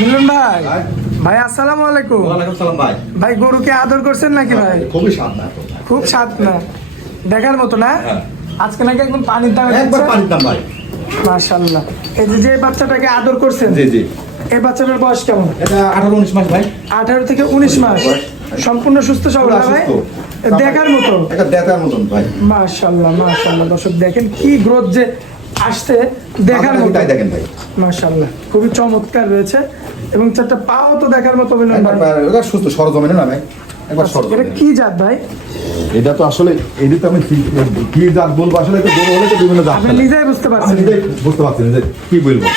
মিলন ভাই, ভাই আসসালামু আলাইকুম। ওয়ালাইকুম সালাম ভাই। ভাই গরুকে আদর করছেন নাকি ভাই? খুবই স্বাদ না। খুব স্বাদ না, দেখার মতো না। হ্যাঁ। আজকে নাকি একদম পানির দামে একবার পানির দাম ভাই। মাশাআল্লাহ। এই যে বাচ্চাটাকে আদর করছেন, জি জি। এই বাচ্চাটার বয়স কেমন? এটা 18-19 মাস ভাই। 18 থেকে 19 মাস, সম্পূর্ণ সুস্থ সবল না ভাই? দেখার মতো, এটা দেখার মতন ভাই। মাশাআল্লাহ মাশাআল্লাহ। দর্শক দেখেন কি গ্রোথ যে আসছে, দেখার মতো। তাই দেখেন ভাই। মাশাআল্লাহ খুবই চমৎকার রয়েছে এবং চারটা পাও তো দেখার মতো। মিলন ভাই একবার এটা সুস্থ সরজমিনে না ভাই। একবার এটা সরজমিনে। কি জাত ভাই? এটা তো আসলে এদিকে তো আমি কি জাত বলবো, আসলে তো বড় হলে তো বিভিন্ন জাত আপনি থাকে। নিজেই বুঝতে আমি পারছেন? নিজেই বুঝতে পারছি না যে কি বলবো।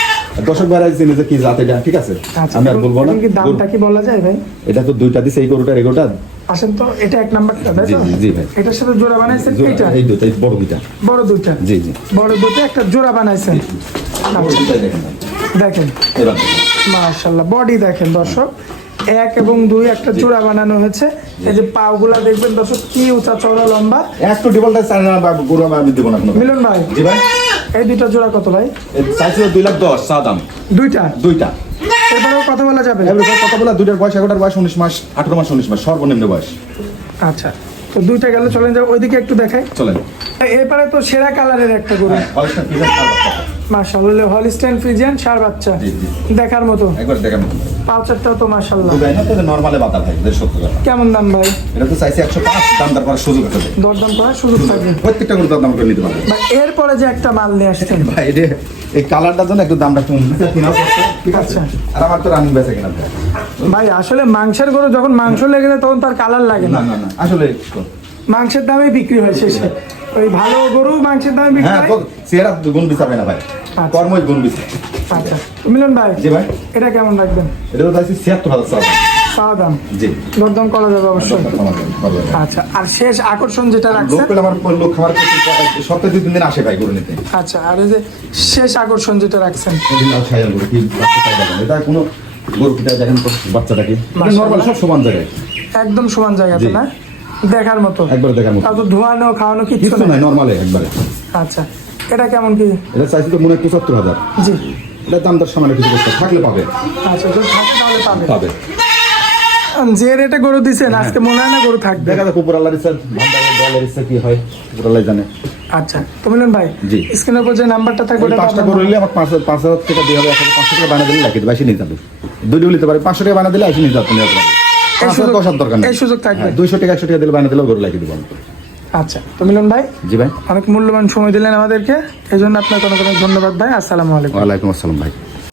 দর্শক ভাইরা জেনে যে কি জাত এটা, ঠিক আছে? আচ্ছা, আমি আর বলবো না। এখন কি দামটা কি বলা যায় ভাই? এটা তো দুইটা দিছে, এই গরুটা এগোটা। আসেন তো, এটা এক নাম্বারটা তাই জি তো? জি জি ভাই। এটার সাথে জোড়া বানাইছেন এইটা? এই দুইটা, এই বড় দুইটা। বড় দুইটা? জি জি। বড় দুটো একটা জোড়া বানাইছেন। বড় দুইটাই দেখেন ভাই। দেখেন এবার মাশাআল্লাহ, বডি দেখেন দর্শক, 1 এবং 2 একটা জোড়া বানানো হয়েছে। এই যে পাগুলা দেখবেন দর্শক, কি উঁচা চওড়া লম্বা। একটু ডিভল্টার চাই না বা গরু আমি দেবো না কোনো। মিলন ভাই, জি ভাই। এই দুইটা জোড়া কত ভাই? চাইছিল 2,10,000 চা দাম। দুইটা? দুইটা। এবারেও কথা বলা যাবে? এবার কথা বলা, দুইটার বয়স, এগারোটার বয়স 19 মাস, 18 মাস 19 মাস সর্বনিম্ন বয়স। আচ্ছা, তো দুইটা গেল, চলেন যাও ওইদিকে একটু দেখাই। চলেন। এরপরে তো সেরা কালারের একটা গরু, বয়সটা কি জানেন? মাশাআল্লাহ, হলিস্টাইন ফ্রিজিয়ান ষাঁড় বাচ্চা, জি, জি। দেখার মতো। একবার দেখেন। পাউচারটাও তো মাশাআল্লাহ। দুগাই না তো নরমালে বাতা ভাই, 170 টাকা। কেমন দাম ভাই? এটা তো চাইছে 105, দাম দর করার সুযোগ আছে। দরদাম করার সুযোগ থাকবে প্রত্যেকটা গরু দাম করে নিতে পারবে। ভাই। এরপরে যে একটা মাল নিয়ে আসছেন ভাই এটা এই কালারটার জন্য একটু দামটা কম দিতে কিনা পড়ছে, ঠিক আছে? আচ্ছা। আর আমার তো রানিং বেচে কিনা ভাই। ভাই, আসলে মাংসের গরু যখন মাংস লেগে যায় তখন তার কালার লাগে না না, না না, আসলে মাংসের দামে বিক্রি হয় শেষে। ওই ভালো গরু মাংসের দামে বিক্রি হ্যাঁ, হয়। চেহারা গুণ বিচাবে না ভাই, কর্মই গুণ বিচাবে। আচ্ছা, মিলন ভাই, জি ভাই। এটা কেমন রাখবেন? এটা তো চাইছি 76,000 টাকা। পাওয়া দাম জি। দরদাম করা যাবে অবশ্যই। আচ্ছা, আর শেষ আকর্ষণ যেটা রাখছেন? লোক আমার লোক খাবার সপ্তাহে 2-3 দিন আসে ভাই গরু নিতে। আচ্ছা, আর এই যে শেষ আকর্ষণ যেটা রাখছেন? এটা কোনো গরু কিটা দেখেন তো, বাচ্চাটাকে নরমাল সব সমান জায়গায়, একদম সমান জায়গাতে জি। না, দেখার মতো, একবার দেখার মতো। তাও তো ধোয়ানো খাওয়ানো কিচ্ছু কিছু নাই। নাই, নরমালে একবারে। আচ্ছা, এটা কেমন কি? এটা চাইছি তো মনে হয় 75,000। জি। এটা দাম তার সামান্য কিছু করতে থাকলে পাবে। আচ্ছা, যদি থাকে তাহলে পাবে। পাবে। যে রেটে গরু দিচ্ছেন আজকে মনে হয় না গরু থাকবে। দেখা যাক উপর আল্লাহর ইচ্ছা, ভান্ডারের দলের ইচ্ছা কি হয়, উপর আল্লাহ জানে। আচ্ছা, তো মিলন ভাই, জি। স্ক্রিনের উপর যে নাম্বারটা থাকবে ওই ওটা 5টা গরু নিলে আমার 5,000 টাকা দিয়ে হবে। 500 টাকা বানা দিলে লাগিয়ে দেবে, এসে নিয়ে যাবে। দুইটা নিতে পারে, 500 টাকা বানা দিলে এসে নিয়ে যাবে। তুমি আপনার 500 দশার দরকার নেই, এই সুযোগ থাকবে। 200 টাকা 100 টাকা দিলে বানা দিলেও গরু লাগিয়ে দেবো। আচ্ছা, তো মিলন ভাই, জি ভাই। অনেক মূল্যবান সময় দিলেন আমাদেরকে, এই জন্য আপনাকে অনেক অনেক ধন্যবাদ ভাই। আসসালামু আলাইকুম। ওয়ালাইকুম আসসালাম ভাই।